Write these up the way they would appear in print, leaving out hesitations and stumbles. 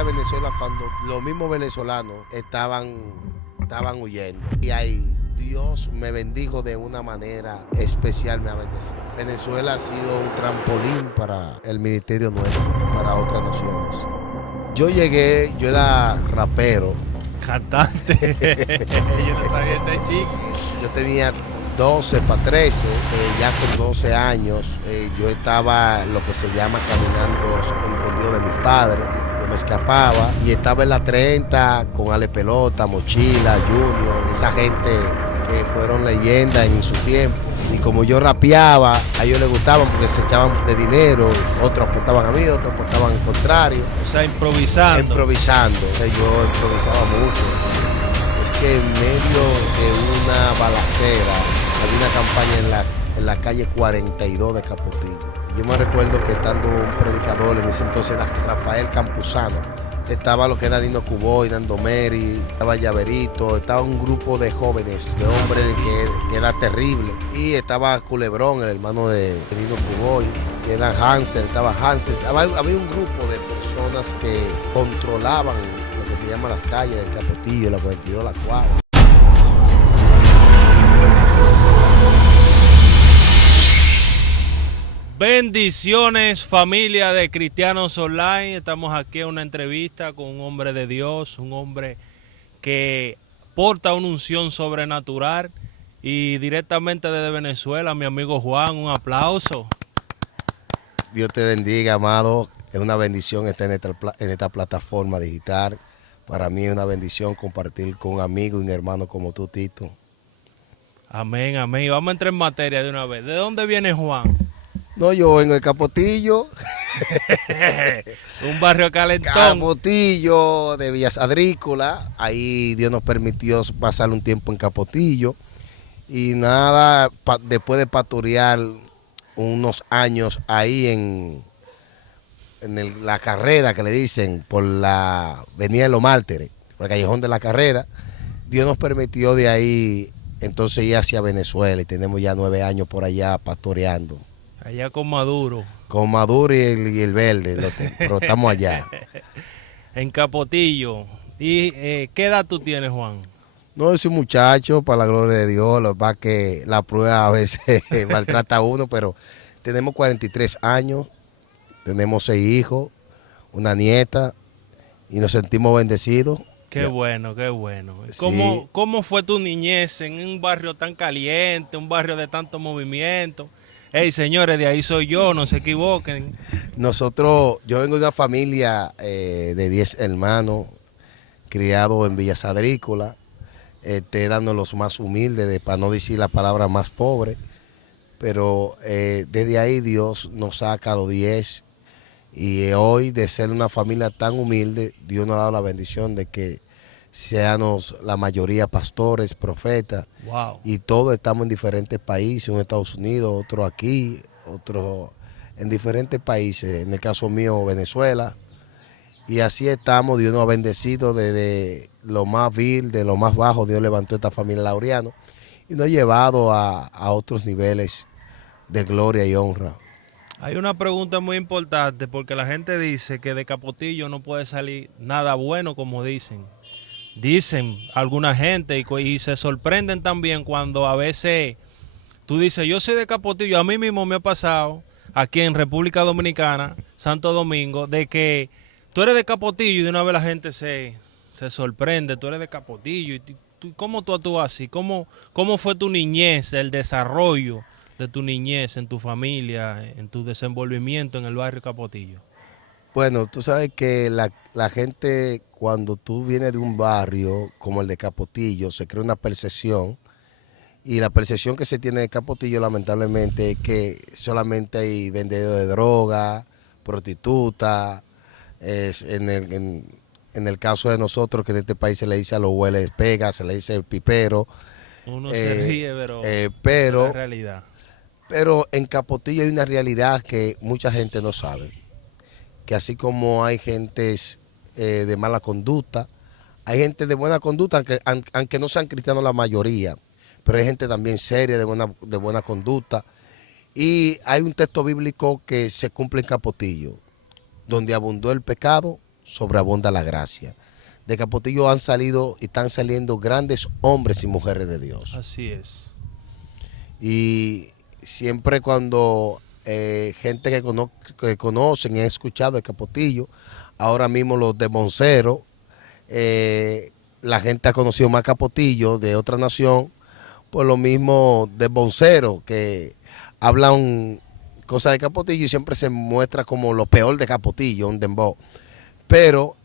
a Venezuela cuando los mismos venezolanos estaban huyendo. Y ahí Dios me bendijo de una manera especial, me ha bendecido. Venezuela ha sido un trampolín para el ministerio nuestro, para otras naciones. Yo era rapero. Cantante. Yo no sabía ese chico. Yo tenía 12 para 13, ya con 12 años, yo estaba lo que se llama caminando escondido de mi padre. Yo me escapaba y estaba en la 30 con Ale Pelota, Mochila, Junior, esa gente que fueron leyendas en su tiempo. Y como yo rapeaba, a ellos les gustaban porque se echaban de dinero, otros apuntaban a mí, otros apuntaban al contrario. O sea, improvisando. Improvisando, yo improvisaba mucho. Es que en medio de una balacera, había una campaña en la calle 42 de Capotillo. Yo me recuerdo que estando un predicador, en ese entonces era Rafael Campuzano, estaba lo que era Nino Cuboy, Nando Meri, estaba Llaverito, estaba un grupo de jóvenes, de hombres que era terrible. Y estaba Culebrón, el hermano de Nino Cuboy, que era Hansel, estaba Hansel. Había un grupo de personas que controlaban lo que se llama las calles del Capotillo, la 42, la Cuadra. Bendiciones, familia de Cristianos Online. Estamos aquí en una entrevista con un hombre de Dios, un hombre que porta una unción sobrenatural, y directamente desde Venezuela, mi amigo Juan. Un aplauso. Dios te bendiga, amado. Es una bendición estar en esta plataforma digital. Para mí es una bendición compartir con un amigo y un hermano como tú, Tito. Amén, amén. Y vamos a entrar en materia de una vez. ¿De dónde viene Juan? No, yo vengo de Capotillo. Un barrio calentón. Capotillo, de Villas Adrícola. Ahí Dios nos permitió pasar un tiempo en Capotillo. Y nada, después de pastorear unos años ahí en la carrera que le dicen, por la avenida de los Mártires, por el callejón de la Carrera, Dios nos permitió de ahí entonces ir hacia Venezuela, y tenemos ya 9 años por allá pastoreando. Allá con Maduro. Con Maduro y el Verde, pero estamos allá. En Capotillo. ¿Y qué edad tú tienes, Juan? No, soy un muchacho, para la gloria de Dios. Lo que pasa es que la prueba a veces maltrata a uno, pero tenemos 43 años, tenemos 6 hijos, una nieta, y nos sentimos bendecidos. Qué bueno, qué bueno. Sí. ¿Cómo fue tu niñez en un barrio tan caliente, un barrio de tanto movimiento? Hey, señores, de ahí soy yo, no se equivoquen. Yo vengo de una familia de 10 hermanos, criados en Villas Adrícola, dando los más humildes, para no decir la palabra más pobre, pero desde ahí Dios nos saca a los 10, y hoy, de ser una familia tan humilde, Dios nos ha dado la bendición de que seamos la mayoría pastores, profetas. Wow. Y todos estamos en diferentes países, uno en Estados Unidos, otro aquí, otro en diferentes países, en el caso mío Venezuela. Y así estamos. Dios nos ha bendecido desde lo más vil, de lo más bajo. Dios levantó esta familia Laureano y nos ha llevado a otros niveles de gloria y honra. Hay una pregunta muy importante, porque la gente dice que de Capotillo no puede salir nada bueno, como dicen. Dicen alguna gente, y se sorprenden también cuando a veces tú dices, yo soy de Capotillo. A mí mismo me ha pasado aquí en República Dominicana, Santo Domingo, de que tú eres de Capotillo y de una vez la gente se sorprende. Tú eres de Capotillo. Y ¿cómo tú actúas así? ¿Cómo fue tu niñez, el desarrollo de tu niñez en tu familia, en tu desenvolvimiento en el barrio Capotillo? Bueno, tú sabes que la gente, cuando tú vienes de un barrio como el de Capotillo, se crea una percepción, y la percepción que se tiene de Capotillo, lamentablemente, es que solamente hay vendedores de droga, prostitutas. En el caso de nosotros, que en este país se le dice a los hueles pega, se le dice pipero. Uno se ríe, pero pero es la realidad. Pero en Capotillo hay una realidad que mucha gente no sabe. Que así como hay gentes de mala conducta, hay gente de buena conducta, aunque no sean cristianos la mayoría, pero hay gente también seria, de buena conducta. Y hay un texto bíblico que se cumple en Capotillo, donde abundó el pecado, sobreabunda la gracia. De Capotillo han salido y están saliendo grandes hombres y mujeres de Dios. Así es. Y siempre cuando gente que conocen y han escuchado de Capotillo, ahora mismo los de Moncero, la gente ha conocido más Capotillo de otra nación, por lo mismo de Moncero, que hablan cosas de Capotillo y siempre se muestra como lo peor de Capotillo, un dembow. Pero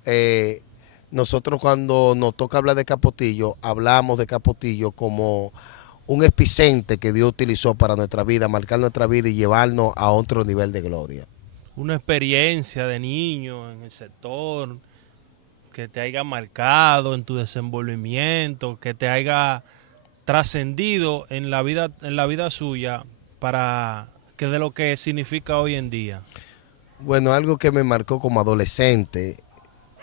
nosotros cuando nos toca hablar de Capotillo, hablamos de Capotillo como un epicente que Dios utilizó para nuestra vida, marcar nuestra vida y llevarnos a otro nivel de gloria. Una experiencia de niño en el sector que te haya marcado en tu desenvolvimiento, que te haya trascendido en la vida suya para que de lo que significa hoy en día. Bueno, algo que me marcó como adolescente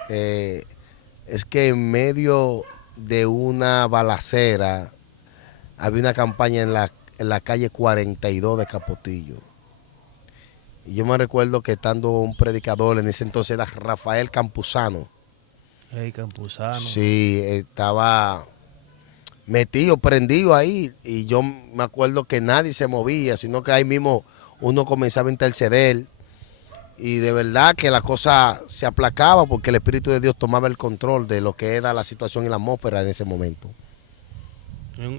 es que en medio de una balacera había una campaña en la calle 42 de Capotillo. Y yo me recuerdo que estando un predicador, en ese entonces era Rafael Campuzano. Hey, Campuzano. Sí, estaba metido, prendido ahí. Y yo me acuerdo que nadie se movía, sino que ahí mismo uno comenzaba a interceder. Y de verdad que la cosa se aplacaba porque el Espíritu de Dios tomaba el control de lo que era la situación y la atmósfera en ese momento.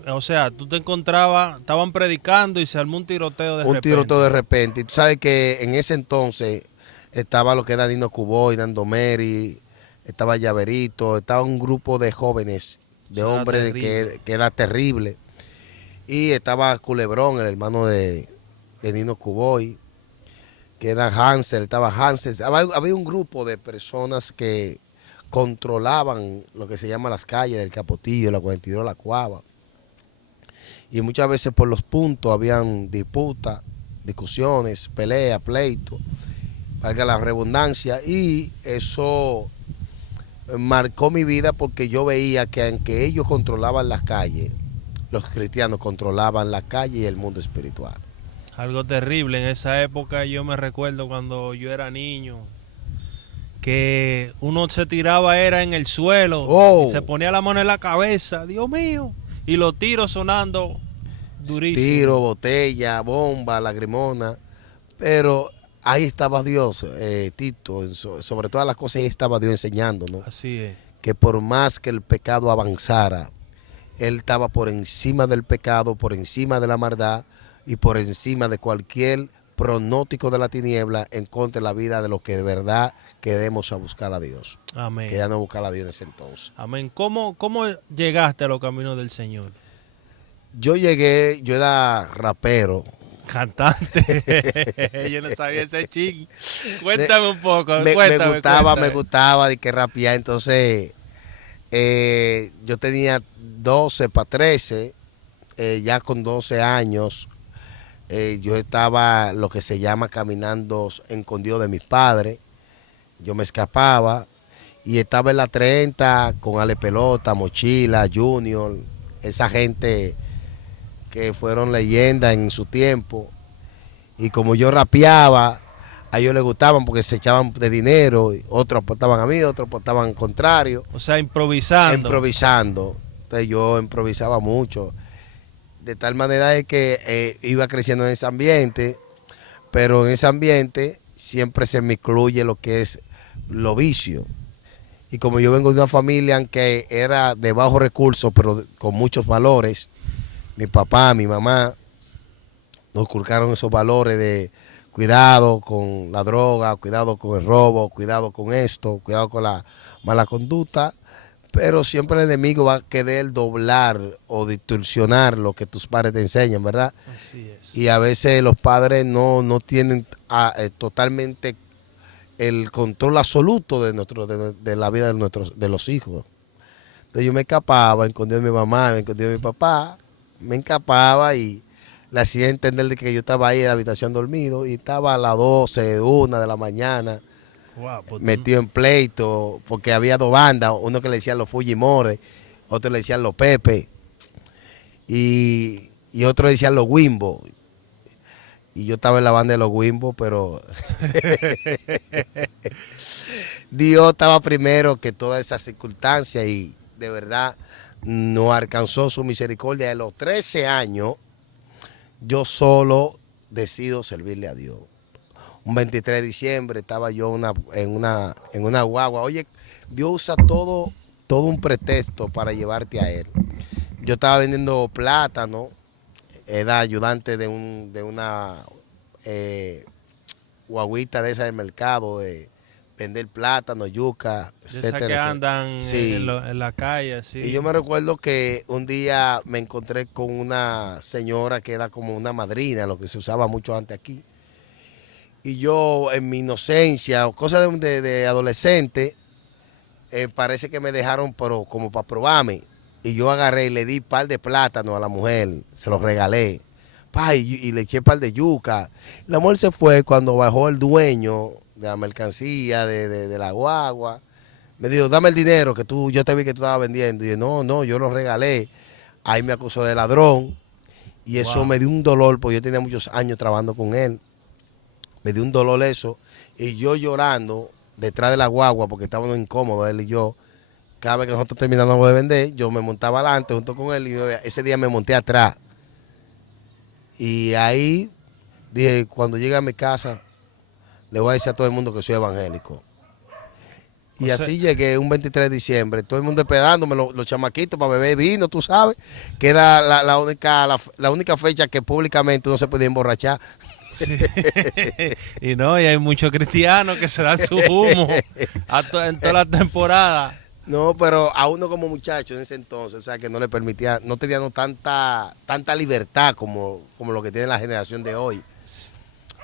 O sea, tú te encontrabas, estaban predicando y se armó un tiroteo de repente. Un tiroteo de repente. Y tú sabes que en ese entonces estaba lo que era Nino Cuboy, Nando Meri, estaba Llaverito, estaba un grupo de jóvenes, de hombres que era terrible. Y estaba Culebrón, el hermano de Nino Cuboy, que era Hansel, estaba Hansel. Había un grupo de personas que controlaban lo que se llama las calles del Capotillo, la 42, la Cuava. Y muchas veces por los puntos habían disputas, discusiones, peleas, pleitos, valga la redundancia, y eso marcó mi vida porque yo veía que aunque ellos controlaban las calles, los cristianos controlaban la calle y el mundo espiritual. Algo terrible en esa época. Yo me recuerdo cuando yo era niño, que uno se tiraba era en el suelo y se ponía la mano en la cabeza, Dios mío, y los tiros sonando durísimo. Tiro, botella, bomba, lagrimona, pero ahí estaba Dios, Tito, sobre todas las cosas ahí estaba Dios enseñándonos. Así es. Que por más que el pecado avanzara, Él estaba por encima del pecado, por encima de la maldad y por encima de cualquier pronóstico de la tiniebla en contra de la vida de los que de verdad queremos a buscar a Dios. Amén. Que ya no buscar a Dios en ese entonces. Amén. ¿Cómo llegaste a los caminos del Señor? Yo era rapero. Cantante. Yo no sabía ese chiqui. Cuéntame un poco. Me Cuéntame. gustaba de que rapear. Entonces, yo tenía 12 para 13, ya con 12 años. Yo estaba lo que se llama caminando escondido de mis padres. Yo me escapaba y estaba en la 30 con Ale Pelota, Mochila, Junior, esa gente que fueron leyendas en su tiempo. Y como yo rapeaba, a ellos les gustaban porque se echaban de dinero, otros aportaban a mí, otros aportaban al contrario. O sea, improvisando. Improvisando. Entonces yo improvisaba mucho. De tal manera de que iba creciendo en ese ambiente, pero en ese ambiente siempre se me incluye lo que es lo vicio. Y como yo vengo de una familia que era de bajos recursos, pero con muchos valores, mi papá, mi mamá, nos inculcaron esos valores de cuidado con la droga, cuidado con el robo, cuidado con esto, cuidado con la mala conducta. Pero siempre el enemigo va a querer doblar o distorsionar lo que tus padres te enseñan, ¿verdad? Así es. Y a veces los padres no tienen totalmente el control absoluto de la vida de los hijos. Entonces yo me escapaba, escondía a mi mamá, me escondía a mi papá, me escapaba y le hacía entender de que yo estaba ahí en la habitación dormido y estaba a las 12, 1 de la mañana. Wow, pues Metido en pleito, porque había dos bandas, uno que le decían los Fujimori, otro le decían los Pepe, y otro le decían los Wimbo. y yo estaba en la banda de los Wimbo, pero Dios estaba primero que todas esas circunstancias y de verdad no alcanzó su misericordia. A los 13 años yo solo decido servirle a Dios. Un 23 de diciembre estaba yo en una guagua. Oye, Dios usa todo un pretexto para llevarte a Él. Yo estaba vendiendo plátano, era ayudante de una guaguita de esa de mercado, de vender plátano, yuca, De etcétera. esas que andan Sí. en la calle, sí. Y yo me recuerdo que un día me encontré con una señora que era como una madrina, lo que se usaba mucho antes aquí. Y yo en mi inocencia, o cosas de adolescente, parece que me dejaron como para probarme. Y yo agarré y le di un par de plátanos a la mujer, se los regalé. Y le eché un par de yuca. La mujer se fue cuando bajó el dueño de la mercancía, de la guagua. Me dijo, dame el dinero que yo te vi que tú estabas vendiendo. Y yo, no, yo lo regalé. Ahí me acusó de ladrón. Y eso Wow. me dio un dolor, porque yo tenía muchos años trabajando con él. Me dio un dolor eso. Y yo llorando detrás de la guagua, porque estábamos incómodos él y yo. Cada vez que nosotros terminábamos de vender, yo me montaba adelante junto con él y ese día me monté atrás. Y ahí dije, cuando llegue a mi casa, le voy a decir a todo el mundo que soy evangélico. Y así llegué un 23 de diciembre, todo el mundo esperándome, los chamaquitos para beber vino, tú sabes, que era la única fecha que públicamente no se podía emborrachar. Sí. Y no, y hay muchos cristianos que se dan su humo en toda la temporada. No, pero a uno como muchacho en ese entonces, o sea, que no le permitía, no tenía tanta libertad como lo que tiene la generación de hoy.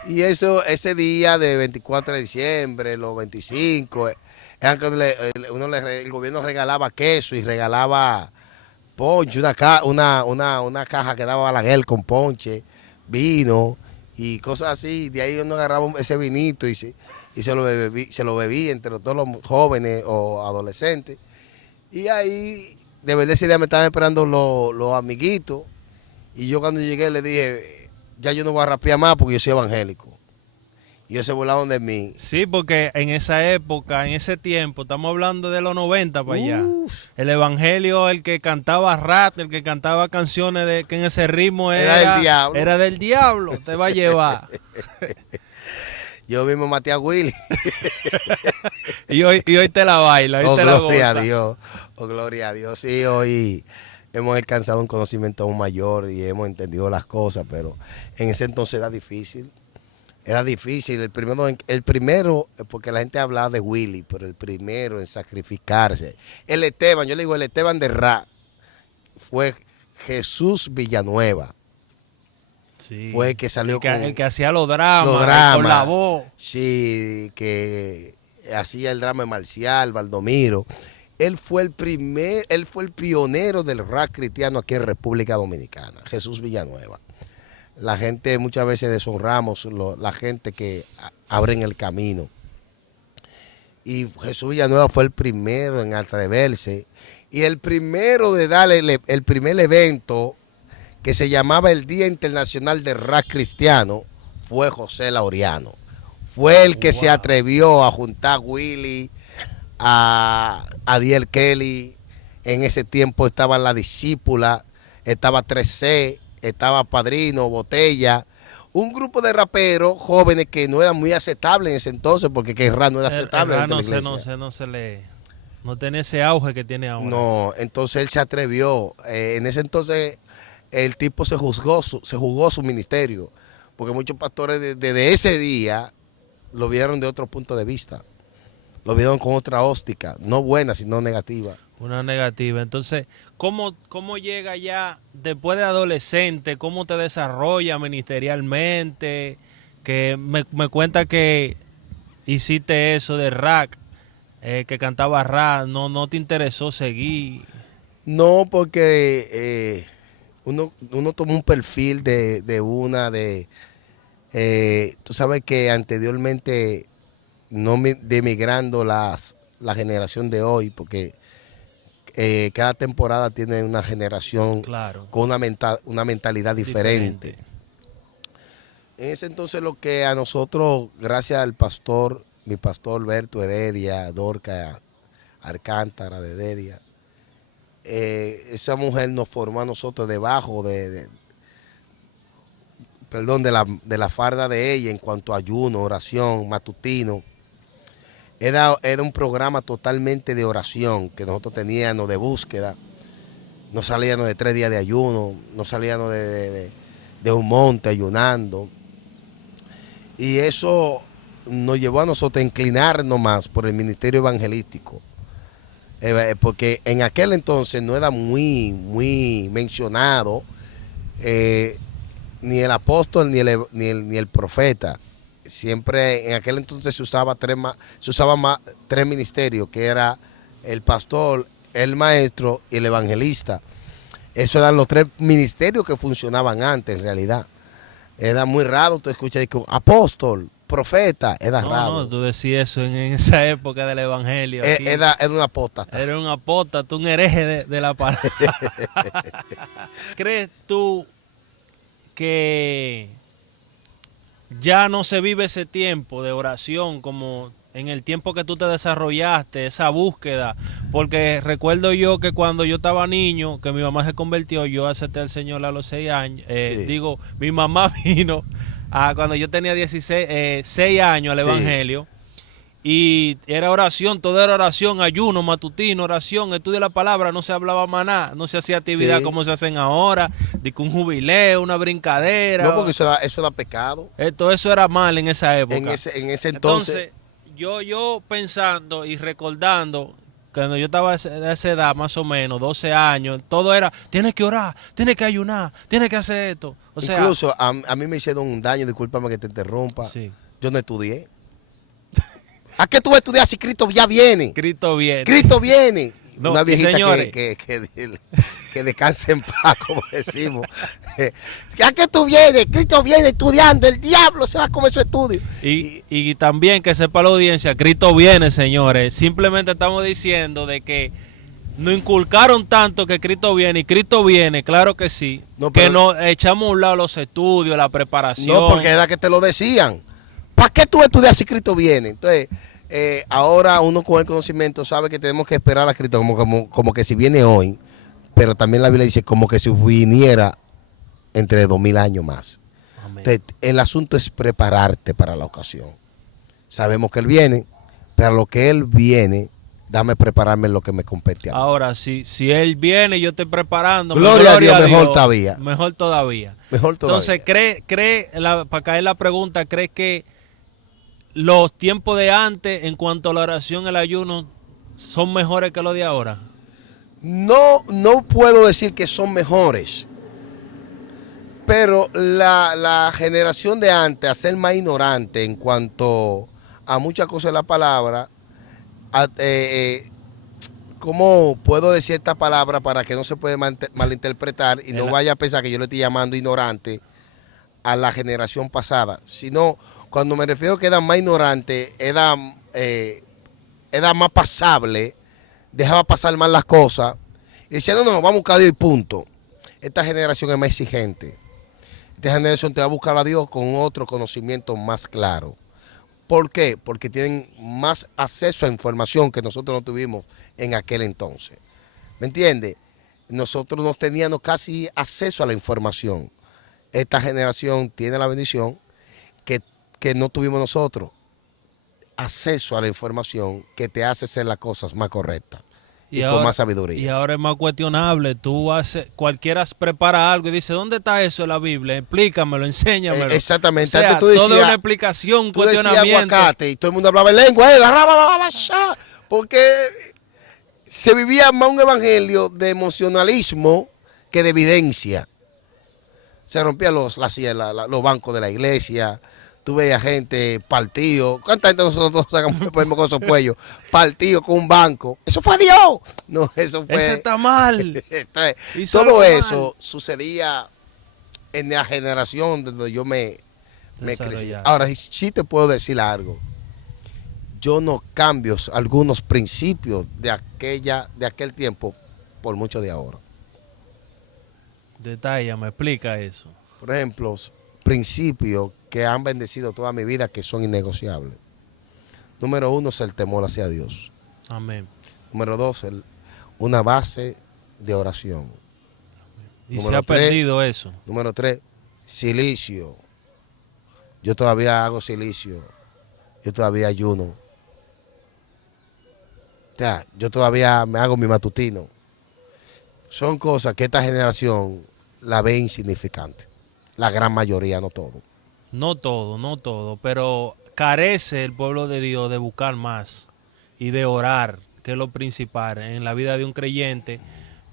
Y ese día de 24 de diciembre, los 25, eran cuando el gobierno regalaba queso y regalaba ponche, una caja que daba Balaguer con ponche, vino y cosas así. De ahí uno agarraba ese vinito y se lo bebí entre todos los jóvenes o adolescentes. Y ahí, de verdad, ese día me estaban esperando los amiguitos. Y yo cuando llegué le dije, ya yo no voy a rapear más porque yo soy evangélico. Y ellos se burlaron de mí. Sí, porque en esa época, en ese tiempo, estamos hablando de los 90 para allá. El evangelio, el que cantaba rap, el que cantaba canciones de que en ese ritmo Era del diablo. Era del diablo, te va a llevar. Yo mismo maté a Willy. y hoy te la baila, hoy te la goza. Gloria a Dios. Oh, gloria a Dios. Sí, hoy hemos alcanzado un conocimiento aún mayor y hemos entendido las cosas, pero en ese entonces era difícil. Era difícil. El primero, porque la gente hablaba de Willy, pero el primero en sacrificarse. El Esteban, yo le digo, el Esteban de Ra, fue Jesús Villanueva. Sí. Fue el que salió el que hacía los dramas, con la voz. Sí, que hacía el drama marcial, Valdomiro. Él fue el pionero del rap cristiano aquí en República Dominicana, Jesús Villanueva. La gente muchas veces deshonramos la gente que abren el camino. Y Jesús Villanueva fue el primero en atreverse y el primero de darle el primer evento que se llamaba el Día Internacional del Rap Cristiano, fue José Laureano. Fue el que se atrevió a juntar a Willy, a Adiel Kelly. En ese tiempo estaba La Discípula, estaba 3C, estaba Padrino, Botella. Un grupo de raperos jóvenes que no eran muy aceptables en ese entonces, porque que el rap no era aceptable. El rap no tenía ese auge que tiene ahora. No, entonces él se atrevió. En ese entonces el tipo se jugó su ministerio, porque muchos pastores desde ese día lo vieron de otro punto de vista, lo vieron con otra óptica, no buena, sino negativa. Una negativa. Entonces, ¿cómo llega ya después de adolescente? ¿Cómo te desarrolla ministerialmente? Que me cuenta que hiciste eso de rap, que cantaba rap, no te interesó seguir. No, porque uno toma un perfil tú sabes que anteriormente, no demigrando la generación de hoy, porque cada temporada tiene una generación Claro, con una mentalidad diferente. En ese entonces lo que a nosotros, gracias al pastor, mi pastor Alberto Heredia, Dorca Alcántara de Heredia, esa mujer nos formó a nosotros debajo perdón, de la farda de ella en cuanto a ayuno, oración, matutino. Era un programa totalmente de oración que nosotros teníamos de búsqueda. No salíamos de 3 días de ayuno, no salíamos de un monte ayunando. Y eso nos llevó a nosotros a inclinarnos más por el ministerio evangelístico. Porque en aquel entonces no era muy mencionado ni el apóstol ni el profeta. Siempre en aquel entonces se usaban más 3 ministerios, que era el pastor, el maestro y el evangelista. Esos eran los 3 ministerios que funcionaban antes en realidad. Era muy raro, tú escuchas apóstol, profeta, era raro. No, tú decías eso en esa época del evangelio. Era un apóstata. Era un apóstata, un hereje de la palabra. ¿Crees tú que ya no se vive ese tiempo de oración como en el tiempo que tú te desarrollaste, esa búsqueda? Porque recuerdo yo que cuando yo estaba niño, que mi mamá se convirtió, yo acepté al Señor a los 6 años. Sí. Mi mamá vino cuando yo tenía 6 años al Sí. Evangelio. Y era oración, todo era oración, ayuno, matutino, oración, estudio de la palabra, no se hablaba más nada, no se hacía actividad Sí. como se hacen ahora, de que un jubileo, una brincadera. No, porque eso da pecado. Todo eso era mal en esa época. En ese entonces. Yo pensando y recordando, cuando yo estaba a esa edad, más o menos, 12 años, todo era, tienes que orar, tienes que ayunar, tienes que hacer esto. O sea, incluso a mí me hicieron un daño, discúlpame que te interrumpa. sí. Yo no estudié. ¿A qué tú vas a estudiar si Cristo ya viene? Cristo viene. Cristo viene. No, una viejita señores, que descanse en paz, como decimos. ¿A qué tú vienes? Cristo viene estudiando. El diablo se va a comer su estudio. Y también que sepa la audiencia, Cristo viene, señores. Simplemente estamos diciendo de que nos inculcaron tanto que Cristo viene, y Cristo viene, claro que sí. No, que pero- nos echamos a un lado los estudios, la preparación. No, porque era que te lo decían. ¿Para qué tú vas a estudiar si Cristo viene? Entonces, ahora uno con el conocimiento sabe que tenemos que esperar a Cristo como que si viene hoy, pero también la Biblia dice como que si viniera entre 2000 años más. Amén. Entonces, el asunto es prepararte para la ocasión. Sabemos que Él viene, pero a lo que Él viene, dame prepararme en lo que me compete a mí. Ahora, si Él viene, yo estoy preparando. Gloria a Dios, mejor todavía. Mejor todavía. Mejor todavía. Entonces, para caer la pregunta, ¿crees que los tiempos de antes, en cuanto a la oración, el ayuno, son mejores que los de ahora? No puedo decir que son mejores, pero la generación de antes, a ser más ignorante en cuanto a muchas cosas de la palabra, ¿cómo puedo decir esta palabra para que no se pueda malinterpretar y no vaya a pensar que yo le estoy llamando ignorante a la generación pasada? Sino, cuando me refiero que era más ignorante, era más pasable, dejaba pasar más las cosas y decía, no, vamos a buscar a Dios y punto. Esta generación es más exigente. Esta generación te va a buscar a Dios con otro conocimiento más claro. ¿Por qué? Porque tienen más acceso a información que nosotros no tuvimos en aquel entonces. ¿Me entiendes? Nosotros no teníamos casi acceso a la información. Esta generación tiene la bendición que no tuvimos nosotros. Acceso a la información que te hace hacer las cosas más correctas y con más sabiduría. Y ahora es más cuestionable. Cualquiera prepara algo y dice, ¿dónde está eso en la Biblia? Explícamelo, enséñamelo. Exactamente. O sea, Antes tú decías, toda una explicación, un tú decías cuestionamiento. aguacate y todo el mundo hablaba en lengua. Porque se vivía más un evangelio de emocionalismo que de evidencia. Se rompían los bancos de la iglesia. Tú veías gente partido. ¿Cuánta gente nosotros sacamos con esos cuellos? Partido con un banco. Eso fue Dios. No, eso fue. Ese está mal. Hizo Todo algo eso mal. sucedía en la generación donde yo me crecí. Desarrollado. Ahora, sí te puedo decir algo. Yo no cambio algunos principios de aquel tiempo por mucho de ahora. Detalla, me explica eso. Por ejemplo, principios que han bendecido toda mi vida, que son innegociables. Número 1 es el temor hacia Dios. Amén. Número 2, una base de oración. Y Número se ha 3, perdido eso. Número 3, silicio. Yo todavía hago silicio. Yo todavía ayuno. O sea, yo todavía me hago mi matutino. Son cosas que esta generación la ve insignificante. La gran mayoría, no todo. No todo, no todo, pero carece el pueblo de Dios de buscar más y de orar, que es lo principal en la vida de un creyente,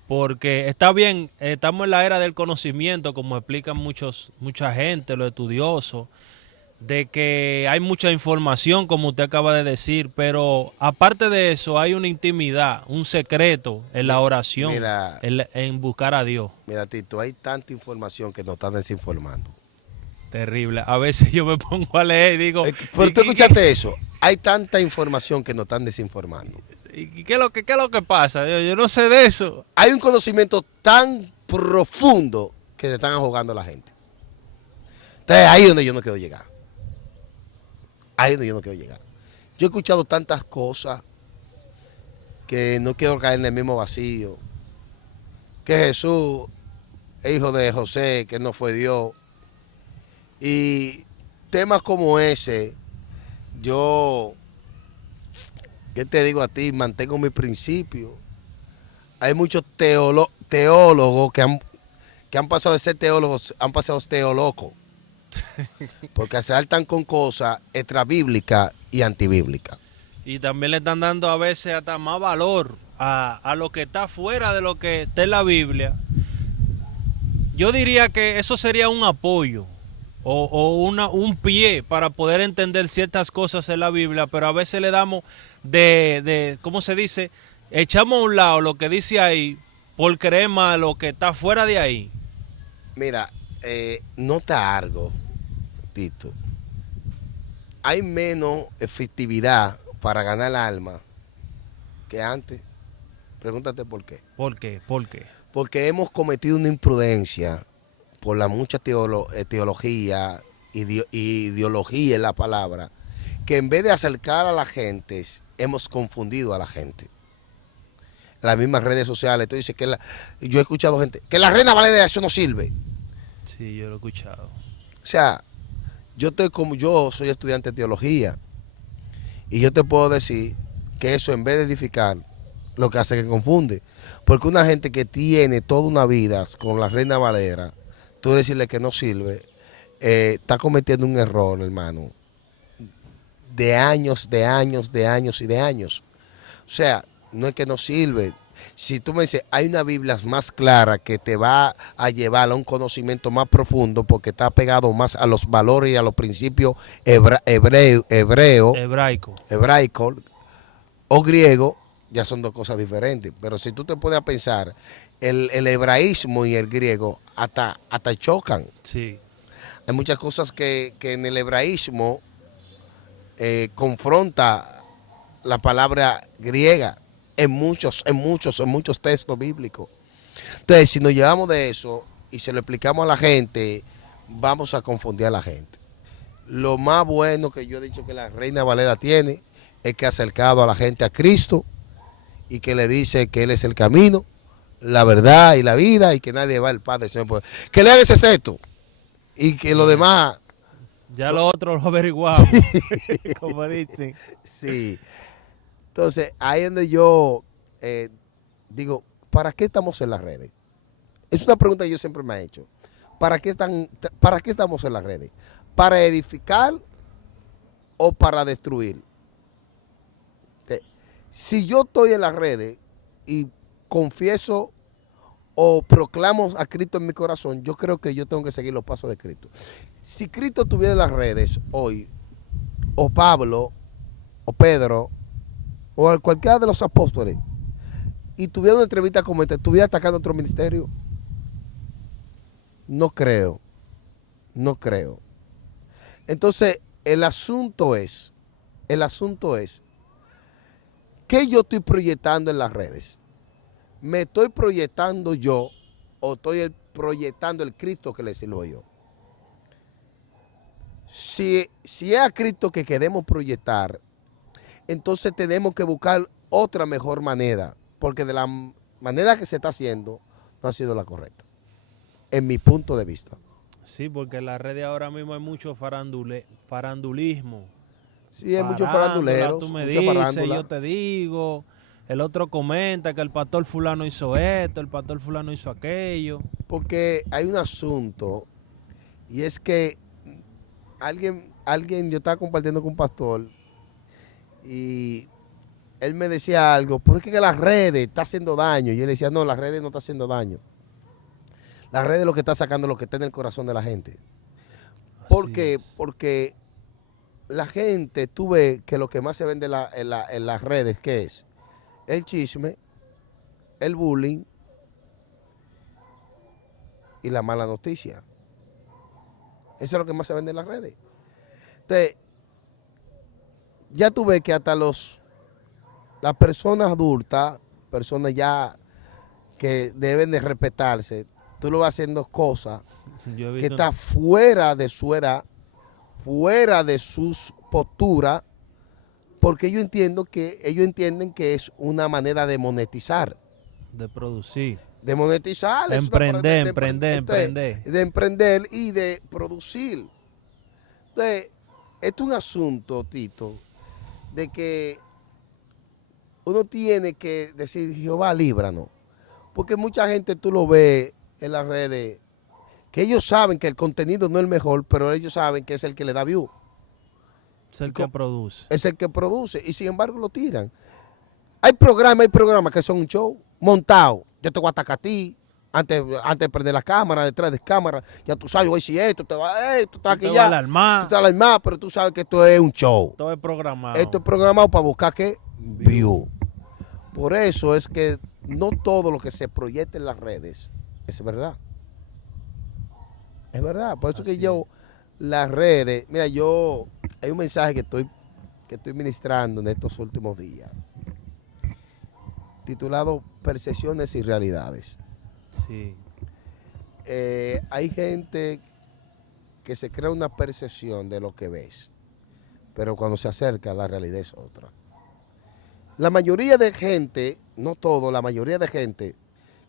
porque está bien, estamos en la era del conocimiento, como explican mucha gente, los estudiosos, de que hay mucha información, como usted acaba de decir, pero aparte de eso hay una intimidad, un secreto en la oración, Mira, en buscar a Dios. mira, Tito, hay tanta información que nos están desinformando. Terrible. A veces yo me pongo a leer y digo... Pero tú escuchaste eso. Hay tanta información que nos están desinformando. ¿Y qué es lo que pasa? Yo no sé de eso. Hay un conocimiento tan profundo que se están ahogando a la gente. Entonces ahí es donde yo no quiero llegar. Ahí es donde yo no quiero llegar. Yo he escuchado tantas cosas que no quiero caer en el mismo vacío. Que Jesús es hijo de José, que no fue Dios. Y temas como ese, yo, ¿qué te digo a ti? Mantengo mi principio. Hay muchos teólogos que han pasado de ser teólogos, han pasado a ser teolocos. Porque se saltan con cosas extrabíblicas y antibíblicas. Y también le están dando a veces hasta más valor a lo que está fuera de lo que está en la Biblia. Yo diría que eso sería un apoyo un pie para poder entender ciertas cosas en la Biblia, pero a veces le damos ¿cómo se dice? Echamos a un lado lo que dice ahí por creer más lo que está fuera de ahí. Mira, nota algo, Tito. Hay menos efectividad para ganar el alma que antes. Pregúntate por qué. ¿Por qué? ¿Por qué? Porque hemos cometido una imprudencia por la mucha teología, ideología en la palabra, que en vez de acercar a la gente, hemos confundido a la gente. Las mismas redes sociales, tú dices que yo he escuchado gente, que la Reina Valera eso no sirve. Sí, yo lo he escuchado. O sea, yo soy estudiante de teología y yo te puedo decir que eso en vez de edificar, lo que hace que confunde. Porque una gente que tiene toda una vida con la Reina Valera, tú decirle que no sirve, está cometiendo un error, hermano, de años y de años. O sea, no es que no sirve. Si tú me dices, hay una Biblia más clara que te va a llevar a un conocimiento más profundo porque está pegado más a los valores y a los principios hebraicos o griego, ya son dos cosas diferentes. Pero si tú te pones a pensar, el hebraísmo y el griego hasta chocan. Sí. Hay muchas cosas que en el hebraísmo confronta la palabra griega en muchos textos bíblicos. Entonces, si nos llevamos de eso y se lo explicamos a la gente, vamos a confundir a la gente. Lo más bueno que yo he dicho que la Reina Valera tiene es que ha acercado a la gente a Cristo y que le dice que Él es el camino, la verdad y la vida y que nadie va al Padre. Que lean ese texto y que lo demás... Ya lo otro lo averiguamos, como dicen. Sí. Entonces, ahí es donde yo digo, ¿para qué estamos en las redes? Es una pregunta que yo siempre me he hecho. ¿Para qué estamos en las redes? ¿Para edificar o para destruir? Si yo estoy en las redes y confieso o proclamo a Cristo en mi corazón, yo creo que yo tengo que seguir los pasos de Cristo. Si Cristo estuviera en las redes hoy, o Pablo, o Pedro, o cualquiera de los apóstoles, y tuviera una entrevista como esta, ¿estuviera atacando otro ministerio? No creo. Entonces, el asunto es, ¿qué yo estoy proyectando en las redes? ¿Me estoy proyectando yo o estoy proyectando el Cristo que le sirvo yo? si es a Cristo que queremos proyectar, entonces tenemos que buscar otra mejor manera, porque de la manera que se está haciendo no ha sido la correcta, en mi punto de vista. Sí, porque en las redes ahora mismo hay mucho farandulismo. Sí, hay muchos Farándula, tú faranduleros, me mucha dices, yo farándula, te digo. El otro comenta que el pastor fulano hizo esto, el pastor fulano hizo aquello. porque hay un asunto, y es que yo estaba compartiendo con un pastor, y él me decía algo, ¿por qué que las redes está haciendo daño? Y yo le decía, no, las redes no está haciendo daño. Las redes lo que está sacando es lo que está en el corazón de la gente. ¿Por Así qué? es. Porque la gente, tú ves que lo que más se vende en las redes, ¿qué es? El chisme, el bullying y la mala noticia. Eso es lo que más se vende en las redes. Entonces, ya tú ves que hasta las personas adultas, personas ya que deben de respetarse, tú lo vas haciendo cosas Yo he que visto, está fuera de su edad, fuera de sus posturas, porque ellos entienden que es una manera de monetizar. de producir. De monetizar, es una entonces, Emprender. de emprender y de producir. Entonces, esto es un asunto, Tito, de que uno tiene que decir, Jehová, líbranos. Porque mucha gente tú lo ves en las redes, que ellos saben que el contenido no es el mejor, pero ellos saben que es el que le da view. Es el que produce. Es el que produce, y sin embargo lo tiran. Hay programas que son un show montado. Yo te voy a atacar a ti, antes de perder la cámara, detrás de cámara. Ya tú sabes, hoy si esto, tú estás aquí Te va a ya. Tú alarmar. estás alarmado, pero tú sabes que esto es un show. Todo es programado. Esto es programado para buscar ¿qué? View. Por eso es que no todo lo que se proyecta en las redes es verdad. Es verdad. Por eso Así que yo, las redes, mira, hay un mensaje que estoy ministrando en estos últimos días, titulado Percepciones y Realidades. Sí. Hay gente que se crea una percepción de lo que ves, pero cuando se acerca la realidad es otra. La mayoría de gente, no todo, la mayoría de gente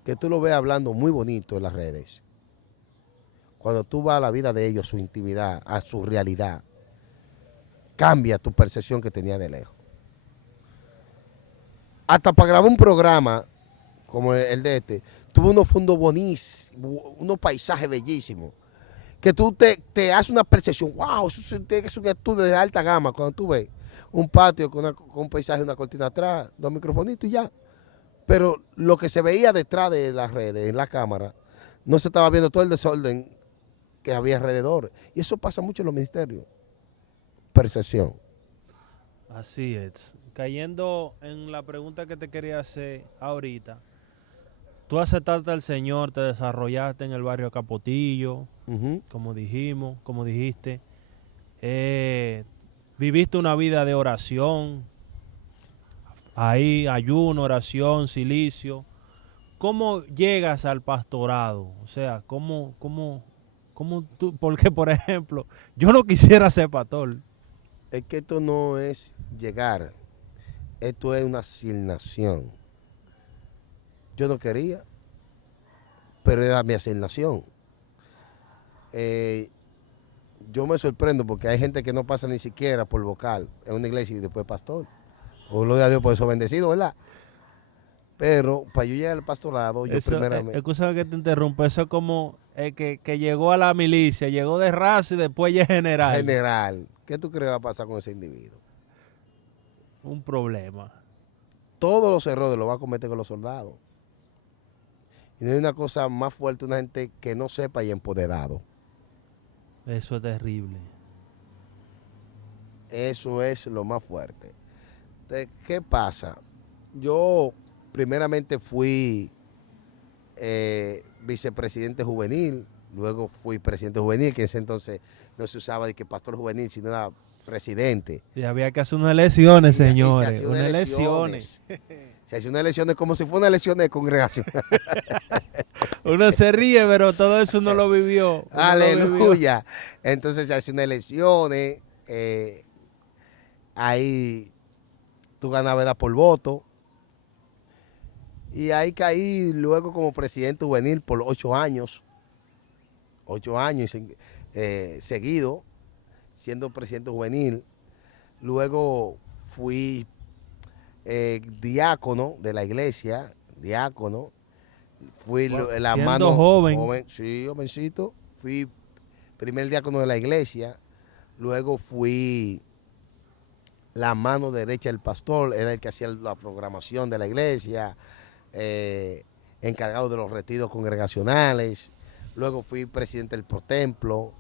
que tú lo ves hablando muy bonito en las redes, cuando tú vas a la vida de ellos, su intimidad, a su realidad, cambia tu percepción que tenía de lejos. Hasta para grabar un programa como el de este, tuvo unos fondos buenísimos, unos paisajes bellísimos, que tú te haces una percepción, wow, eso tiene que ser un estudio de alta gama, cuando tú ves un patio con un paisaje, una cortina atrás, dos microfonitos y ya. Pero lo que se veía detrás de las redes, en la cámara, no se estaba viendo todo el desorden que había alrededor. Y eso pasa mucho en los ministerios. Percepción. Así es. Cayendo en la pregunta que te quería hacer ahorita, tú aceptaste al Señor, te desarrollaste en el barrio Capotillo, Ujú. como dijimos, como dijiste, viviste una vida de oración, ahí ayuno, oración, silicio. ¿Cómo llegas al pastorado? O sea, ¿cómo tú? Porque, por ejemplo, yo no quisiera ser pastor. Es que esto no es llegar, esto es una asignación. Yo no quería, pero era mi asignación. Yo me sorprendo porque hay gente que no pasa ni siquiera por vocal en una iglesia y después pastor. O gloria a Dios por eso bendecido, ¿verdad? Pero para yo llegar al pastorado, yo Eso, primeramente, excusa que te interrumpa, eso es como que llegó a la milicia, llegó de raza y después ya es general. general, ¿qué tú crees que va a pasar con ese individuo? Un problema. Todos los errores los va a cometer con los soldados. Y no hay una cosa más fuerte, una gente que no sepa y empoderado. Eso es terrible. Eso es lo más fuerte. Entonces, ¿qué pasa? Yo primeramente fui vicepresidente juvenil, luego fui presidente juvenil, que en ese entonces no se usaba de que pastor juvenil, sino era presidente. Y había que hacer unas elecciones, Y se señores. hacía Unas elecciones. Se hacía unas elecciones como si fuera una elección de congregación. Uno se ríe, pero todo eso uno lo vivió. Uno lo vivió. Aleluya. Entonces se hacía unas elecciones. Ahí tú ganabas edad por voto. Y ahí caí luego como presidente juvenil por 8 años. 8 años seguido siendo presidente juvenil. Luego fui diácono de la iglesia, diácono. Fui Wow, la siendo mano joven. Sí, jovencito. Fui primer diácono de la iglesia. Luego fui la mano derecha del pastor, era el que hacía la programación de la iglesia, encargado de los retiros congregacionales. Luego fui presidente del protemplo.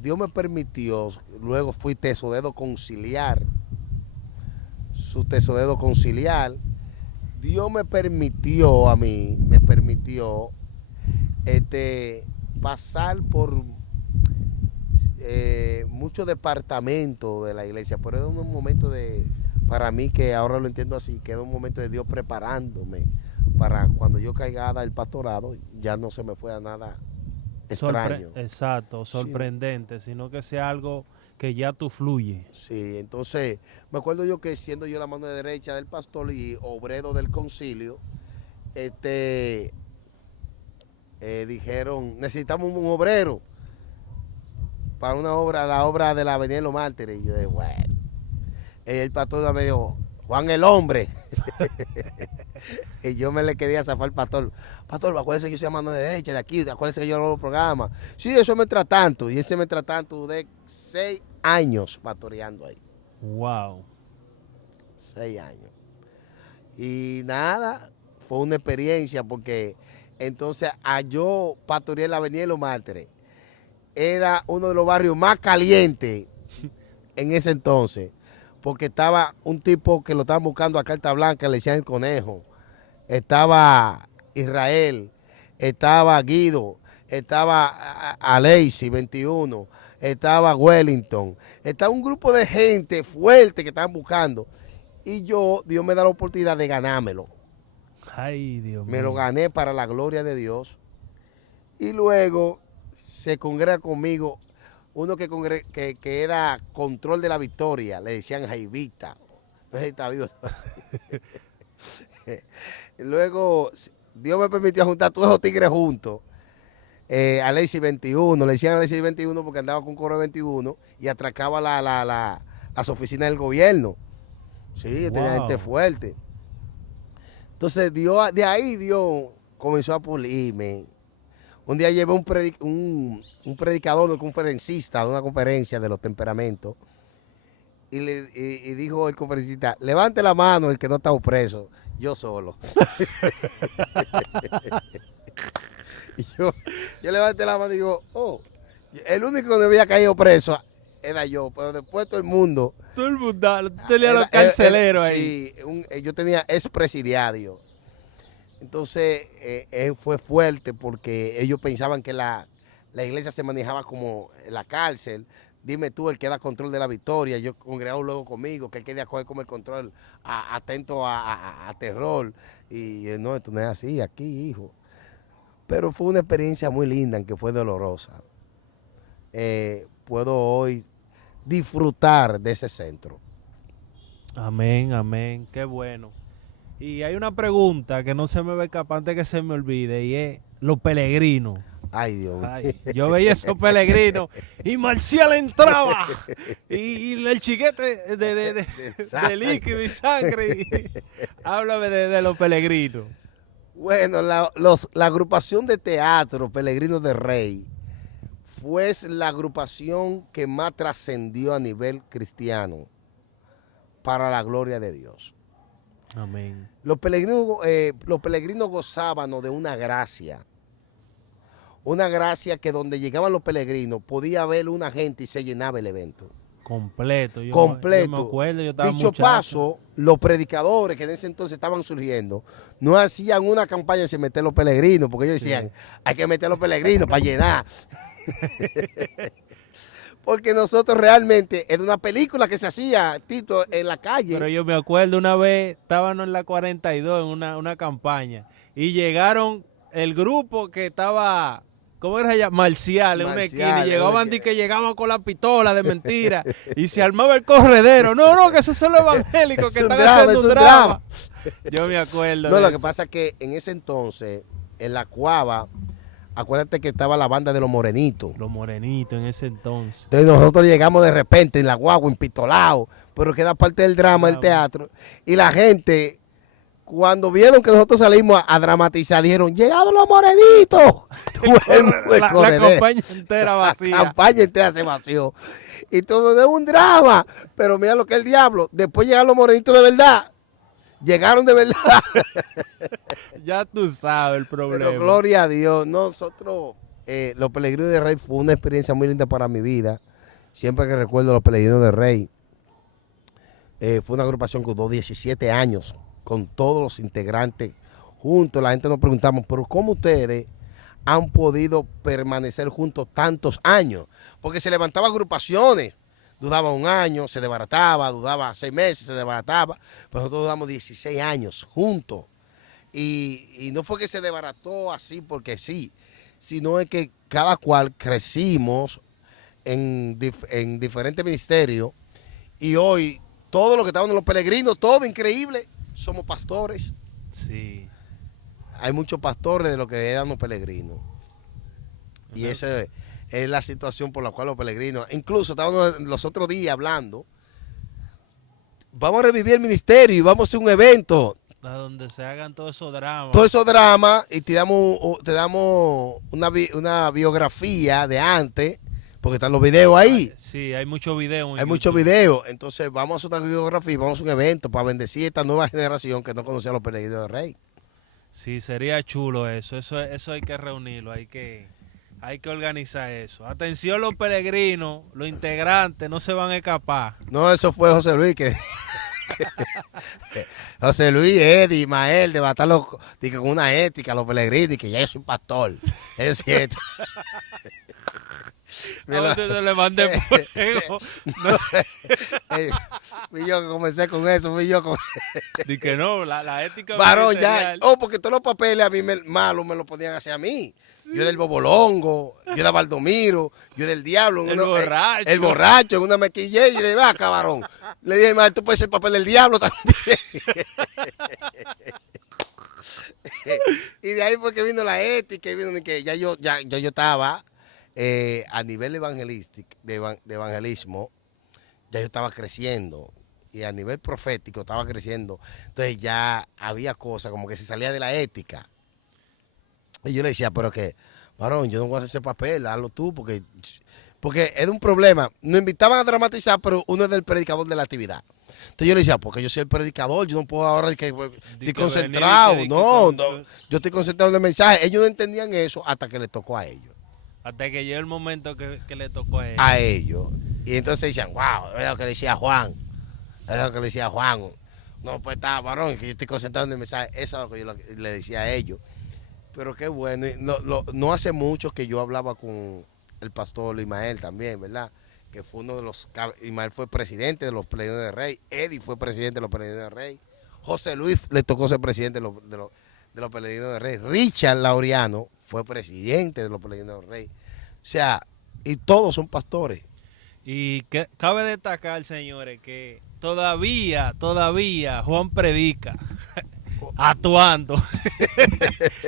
Dios me permitió, luego fui tesorero conciliar, su tesorero conciliar. Dios me permitió a mí, pasar por muchos departamentos de la iglesia, pero era un momento para mí que ahora lo entiendo así, que era un momento de Dios preparándome para cuando yo caiga del pastorado, ya no se me fuera nada extraño. Exacto, Sí. sorprendente, sino que sea algo que ya tú fluye. Sí, entonces me acuerdo yo que siendo yo la mano derecha del pastor y obrero del concilio, dijeron, necesitamos un obrero para una obra, la obra de la Avenida de los Mártires. Y yo dije, bueno. El pastor me dijo, Juan el hombre. Y yo me le quería zafar al pastor. Pastor, acuérdese que yo soy mano derecha de aquí, acuérdese que yo no lo programa. Sí, eso me mientras tanto. Y ese mientras tanto de 6 años pastoreando ahí. Wow. 6 años. Y nada, fue una experiencia porque entonces a yo pastoreé la Avenida de los Mártires. Era uno de los barrios más calientes en ese entonces, porque estaba un tipo que lo estaban buscando a carta blanca, le decían el conejo. Estaba Israel, estaba Guido, estaba Alexi 21, estaba Wellington, estaba un grupo de gente fuerte que estaban buscando. Y Dios me da la oportunidad de ganármelo. Ay, Dios mío. Me lo gané para la gloria de Dios. Y luego se congrega conmigo uno que era control de la victoria, le decían Jaivita. Entonces está vivo. Luego Dios me permitió juntar todos esos tigres juntos. Alexi 21, le decían Alexi 21 porque andaba con coro 21 y atracaba las oficinas del gobierno. Sí, tenía gente fuerte. Entonces de ahí Dios comenzó a pulirme. Un día llevé un predicador, un conferencista de una conferencia de los temperamentos y dijo el conferencista, levante la mano el que no está preso, yo solo. Y yo levanté la mano y digo, el único que no había caído preso era yo, pero después todo el mundo. Todo el mundo tenía los carceleros ahí. Sí, yo tenía expresidiario. Entonces, fue fuerte porque ellos pensaban que la iglesia se manejaba como la cárcel. Dime tú, el que da control de la victoria. Yo congregado luego conmigo, que él quería coger como el control, atento a terror. Y no, esto no es así, aquí, hijo. Pero fue una experiencia muy linda, aunque fue dolorosa. Puedo hoy disfrutar de ese centro. Amén, amén, qué bueno. Y hay una pregunta que no se me va a escapar antes que se me olvide, y es los peregrinos. Ay, Dios mío. Yo veía esos peregrinos y Marcial entraba y el chiquete de líquido y sangre. Háblame de los peregrinos. Bueno, la agrupación de teatro Peregrinos de Rey fue la agrupación que más trascendió a nivel cristiano para la gloria de Dios. Amén. Los peregrinos gozaban de una gracia que donde llegaban los peregrinos podía ver una gente y se llenaba el evento. Completo. Completo. Yo me acuerdo, yo estaba Dicho muchacho. paso, los predicadores que en ese entonces estaban surgiendo, no hacían una campaña sin meter los peregrinos, porque ellos decían, hay que meter los peregrinos para llenar. porque nosotros realmente era una película que se hacía, Tito, en la calle. Pero yo me acuerdo una vez, estábamos en la 42 en una campaña y llegaron el grupo que estaba, ¿cómo era ella? Marcial, en una esquina, y llegaban que llegaban con la pistola de mentira y se armaba el corredero. No, que esos son los evangélicos que están haciendo un drama. Yo me acuerdo. No, lo que pasa es que en ese entonces, en la Cuava, acuérdate que estaba la banda de los morenitos. Los morenitos en ese entonces. Entonces nosotros llegamos de repente en la guagua, empistolados, pero que era parte del drama, del teatro. Y la gente, cuando vieron que nosotros salimos a dramatizar, dijeron, llegados los morenitos. La campaña entera vacía. La campaña entera se vació. Y todo es un drama. Pero mira lo que es el diablo. Después llegaron los morenitos de verdad. Llegaron de verdad. Ya tú sabes el problema. Pero gloria a Dios. Nosotros, Los Peregrinos de Rey fue una experiencia muy linda para mi vida. Siempre que recuerdo Los Peregrinos de Rey, fue una agrupación que duró 17 años con todos los integrantes juntos. La gente nos preguntamos, pero ¿cómo ustedes han podido permanecer juntos tantos años? Porque se levantaban agrupaciones. Dudaba un año, se desbarataba, dudaba 6 meses, se desbarataba. Pero nosotros dudamos 16 años juntos. Y no fue que se desbarató así porque sí, sino es que cada cual crecimos en diferentes ministerios. Y hoy, todos los que estaban en Los Peregrinos, todo increíble, somos pastores. Sí. Hay muchos pastores de los que eran Los Peregrinos. Y esa es la situación por la cual Los Peregrinos, incluso estábamos los otros días hablando, vamos a revivir el ministerio y vamos a hacer un evento. A donde se hagan todos esos dramas. Todos esos dramas y te damos una biografía de antes, porque están los videos ahí. Sí, hay muchos videos. Hay muchos videos. Entonces vamos a hacer una biografía y vamos a hacer un evento para bendecir a esta nueva generación que no conocía a Los Peregrinos de Rey. Sí, sería chulo eso. Eso hay que reunirlo, hay que organizar eso. Atención los peregrinos, los integrantes, no se van a escapar. No, eso fue José Luis que... José Luis, Eddie, Ismael, de matarlos con una ética, Los Peregrinos, y que ya yo soy pastor. Es cierto. ¿A dónde se le mande fuego? Fui yo que comencé con eso, Di que no, la ética. Varón, ya. Porque todos los papeles a mí malos me los podían hacer a mí. Sí. Yo del Bobolongo, yo de Baldomiro, yo del Diablo. Borracho. El borracho en una mequilla y le va acá, varón. Le dije, madre, tú puedes ser el papel del Diablo también. Y de ahí fue que vino la ética y vino que ya yo estaba a nivel de evangelismo, ya yo estaba creciendo. Y a nivel profético estaba creciendo. Entonces ya había cosas como que se salía de la ética. Y yo le decía, pero que, varón, yo no voy a hacer ese papel, hazlo tú, porque era un problema. Nos invitaban a dramatizar, pero uno es el predicador de la actividad. Entonces yo le decía, porque yo soy el predicador, yo no puedo ahora estoy concentrado. No, yo estoy concentrado en el mensaje. Ellos no entendían eso hasta que les tocó a ellos. Hasta que llegó el momento que le tocó a ellos. A ellos. Y entonces decían, wow, es lo que le decía Juan. Es lo que le decía Juan. No, pues está, varón, que yo estoy concentrado en el mensaje. Eso es lo que yo le decía a ellos. Pero qué bueno. No hace mucho que yo hablaba con el pastor Ismael también, ¿verdad? Que fue uno de los... Ismael fue presidente de Los Peregrinos de Rey. Eddie fue presidente de Los Peregrinos de Rey. José Luis le tocó ser presidente de los Peregrinos de Rey. Richard Laureano fue presidente de Los Peregrinos de Rey. O sea, y todos son pastores. Y que cabe destacar, señores, que todavía Juan predica actuando.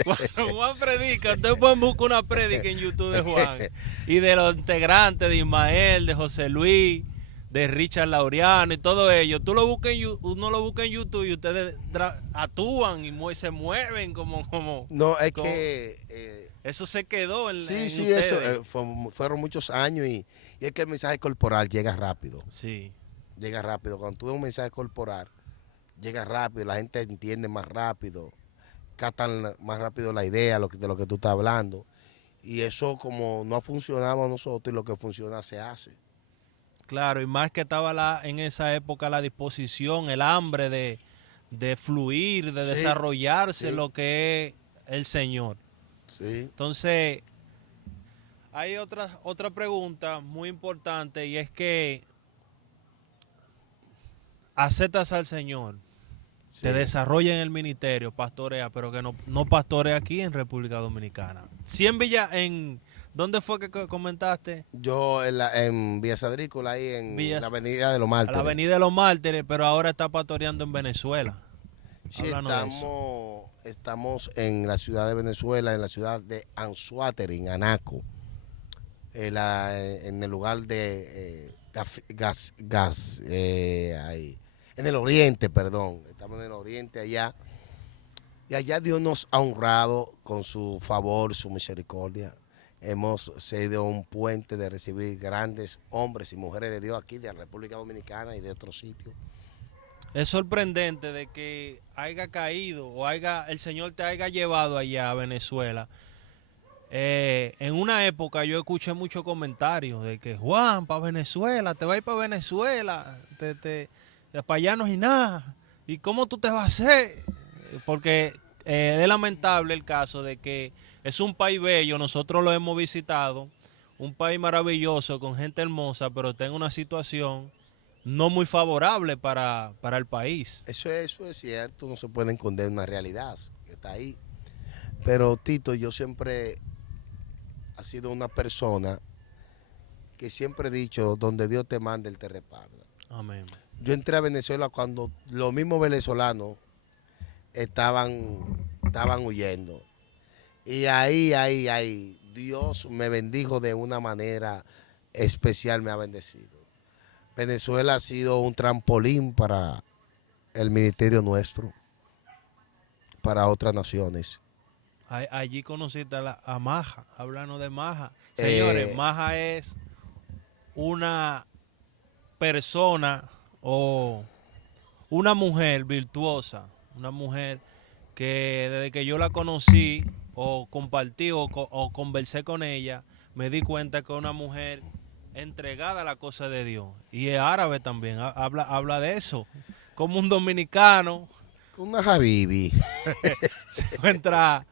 Cuando Juan predica, ustedes pueden buscar una prédica en YouTube de Juan y de los integrantes de Ismael, de José Luis, de Richard Laureano y todo ello. Uno lo busca en YouTube y ustedes actúan y se mueven como. No, es que eso se quedó en sí, ustedes. Eso fueron muchos años y es que el mensaje corporal llega rápido. Sí. Llega rápido. Cuando tú das un mensaje corporal, llega rápido, la gente entiende más rápido, captan más rápido la idea de lo que tú estás hablando. Y eso como no ha funcionado a nosotros y lo que funciona se hace. Claro, y más que estaba en esa época la disposición, el hambre de fluir, de desarrollarse lo que es el Señor. Sí. Entonces, Hay otra pregunta muy importante y es que aceptas al Señor, te Sí. desarrolla en el ministerio, pastorea, pero que no pastorea aquí en República Dominicana. Sí en Villa, ¿dónde fue que comentaste? Yo en Villa Sadrícola, ahí en la Villas, Avenida de los a la Mártires. Avenida de los Mártires, pero ahora está pastoreando en Venezuela. Sí, Háblanos de eso. estamos en la ciudad de Venezuela, en la ciudad de Anzoátegui, en Anaco, en el lugar de ahí, en el oriente, perdón. Estamos en el oriente allá. Y allá Dios nos ha honrado con su favor, su misericordia. Hemos sido un puente de recibir grandes hombres y mujeres de Dios aquí de la República Dominicana y de otros sitios. Es sorprendente de que haya caído o el Señor te haya llevado allá a Venezuela. En una época yo escuché muchos comentarios de que Juan, para Venezuela, te vas a ir para Venezuela, para allá no hay nada. ¿Y cómo tú te vas a hacer? Porque es lamentable el caso de que es un país bello, nosotros lo hemos visitado, un país maravilloso con gente hermosa, pero está en una situación no muy favorable para el país. Eso es cierto, no se puede esconder una realidad que está ahí. Pero Tito, yo siempre he sido una persona que siempre he dicho, donde Dios te manda, Él te respalda. Amén. Yo entré a Venezuela cuando los mismos venezolanos estaban huyendo. Y ahí, Dios me bendijo de una manera especial, me ha bendecido. Venezuela ha sido un trampolín para el ministerio nuestro, para otras naciones. Allí conociste a Maja, hablando de Maja. Señores, Eh, Maja es una persona o una mujer virtuosa, una mujer que desde que yo la conocí o compartí o conversé con ella, me di cuenta que es una mujer entregada a la cosa de Dios. Y es árabe también, habla de eso. Como un dominicano una Habibi. se encuentra,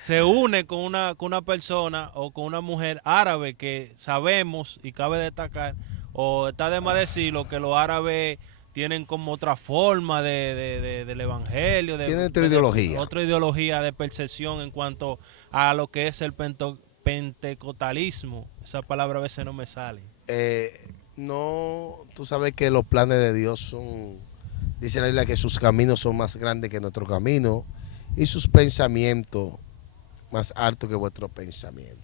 se une con una persona o con una mujer árabe que sabemos y cabe destacar, o está de más decirlo, que los árabes tienen como otra forma del evangelio, Tiene otra ideología. otra ideología de percepción en cuanto a lo que es el pentecostalismo. Esa palabra a veces no me sale. Eh, no, tú sabes que los planes de Dios dice la Biblia que sus caminos son más grandes que nuestro camino y sus pensamientos más altos que vuestro pensamiento.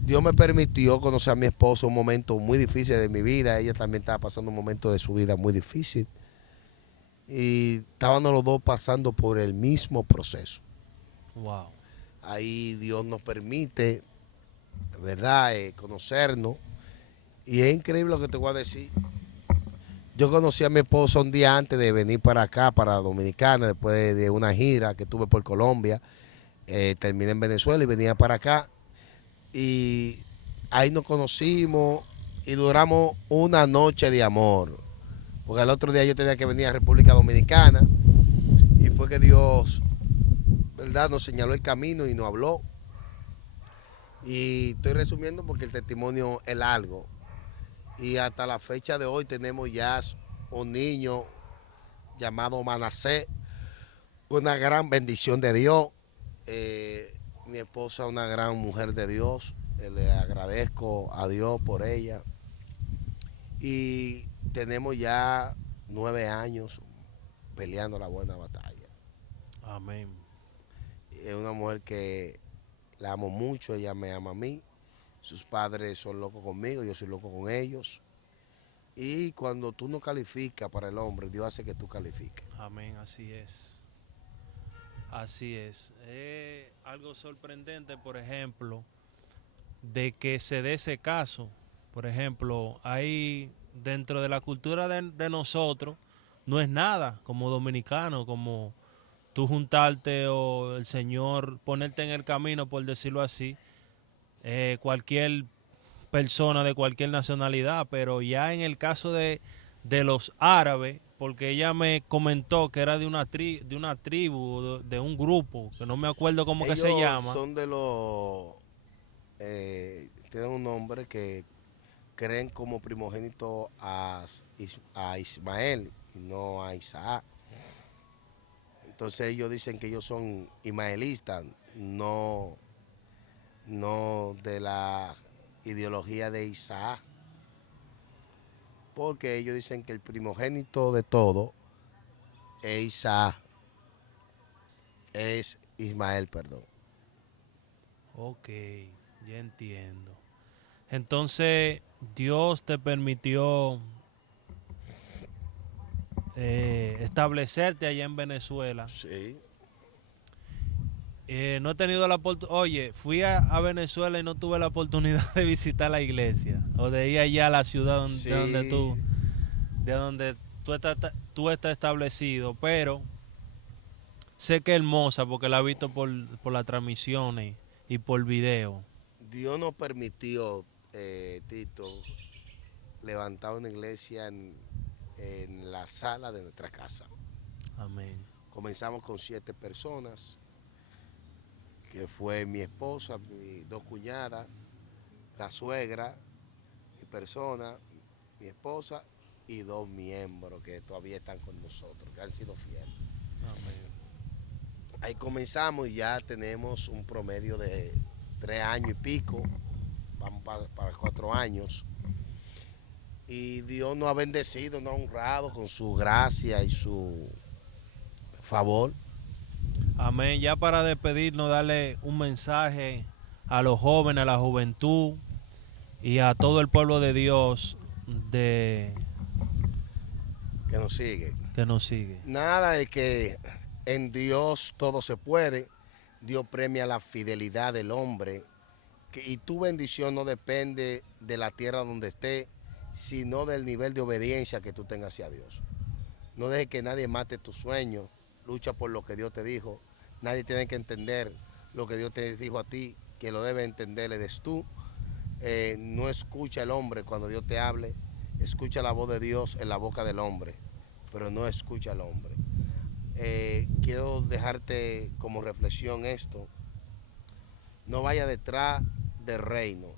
Dios me permitió conocer a mi esposa en un momento muy difícil de mi vida. Ella también estaba pasando un momento de su vida muy difícil. Y estábamos los dos pasando por el mismo proceso. Wow. Ahí Dios nos permite, ¿verdad?, conocernos. Y es increíble lo que te voy a decir. Yo conocí a mi esposa un día antes de venir para acá, para Dominicana, después de una gira que tuve por Colombia. Terminé en Venezuela y venía para acá. Y ahí nos conocimos y duramos una noche de amor. Porque al otro día yo tenía que venir a República Dominicana y fue que Dios, ¿verdad?, nos señaló el camino y nos habló. Y estoy resumiendo porque el testimonio es largo. Y hasta la fecha de hoy tenemos ya un niño llamado Manasé, una gran bendición de Dios. Mi esposa una gran mujer de Dios, le agradezco a Dios por ella. Y tenemos ya 9 años peleando la buena batalla. Amén. Es una mujer que la amo mucho, ella me ama a mí. Sus padres son locos conmigo, yo soy loco con ellos. Y cuando tú no calificas para el hombre, Dios hace que tú califiques. Amén, así es. Así es. Algo sorprendente, por ejemplo, de que se dé ese caso. Por ejemplo, ahí dentro de la cultura de nosotros, no es nada como dominicano, como tú juntarte o el Señor ponerte en el camino, por decirlo así, cualquier persona de cualquier nacionalidad, pero ya en el caso de los árabes, porque ella me comentó que era de una tribu, de un grupo, que no me acuerdo cómo que se Ellos llama. son de los tienen un nombre que creen como primogénito a Ismael y no a Isaac. Entonces ellos dicen que ellos son ismaelistas, no de la ideología de Isaac, porque ellos dicen que el primogénito de todo es Isaac, es Ismael, perdón. Ok, ya entiendo. Entonces, Dios te permitió establecerte allá en Venezuela. Sí, No he tenido la oportunidad. Oye, fui a Venezuela y no tuve la oportunidad de visitar la iglesia o de ir allá a la ciudad sí, de donde tú estás establecido, pero sé que es hermosa porque la he visto por las transmisiones y por video. Dios nos permitió, Tito, levantar una iglesia en la sala de nuestra casa. Amén. Comenzamos con 7 personas, que fue mi esposa, mis 2 cuñadas, la suegra, mi persona, mi esposa y 2 miembros que todavía están con nosotros, que han sido fieles. Amén. Ahí comenzamos y ya tenemos un promedio de 3 años y pico, vamos para 4 años. Y Dios nos ha bendecido, nos ha honrado con su gracia y su favor. Amén. Ya para despedirnos, darle un mensaje a los jóvenes, a la juventud y a todo el pueblo de Dios de Que nos sigue. que nos sigue. Nada de que en Dios todo se puede. Dios premia la fidelidad del hombre. Y tu bendición no depende de la tierra donde esté, sino del nivel de obediencia que tú tengas hacia Dios. No dejes que nadie mate tus sueños. Lucha por lo que Dios te dijo. Nadie tiene que entender lo que Dios te dijo a ti. Que lo debe entender eres tú. No escucha el hombre cuando Dios te hable. Escucha la voz de Dios en la boca del hombre, pero no escucha al hombre. Quiero dejarte como reflexión esto. No vaya detrás del reino,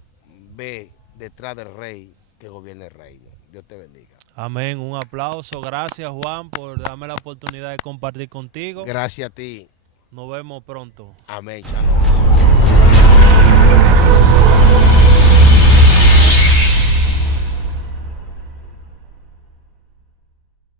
ve detrás del rey que gobierna el reino. Dios te bendiga. Amén. Un aplauso. Gracias, Juan, por darme la oportunidad de compartir contigo. Gracias a ti. Nos vemos pronto. Amén. Shalom.